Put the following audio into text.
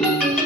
thank you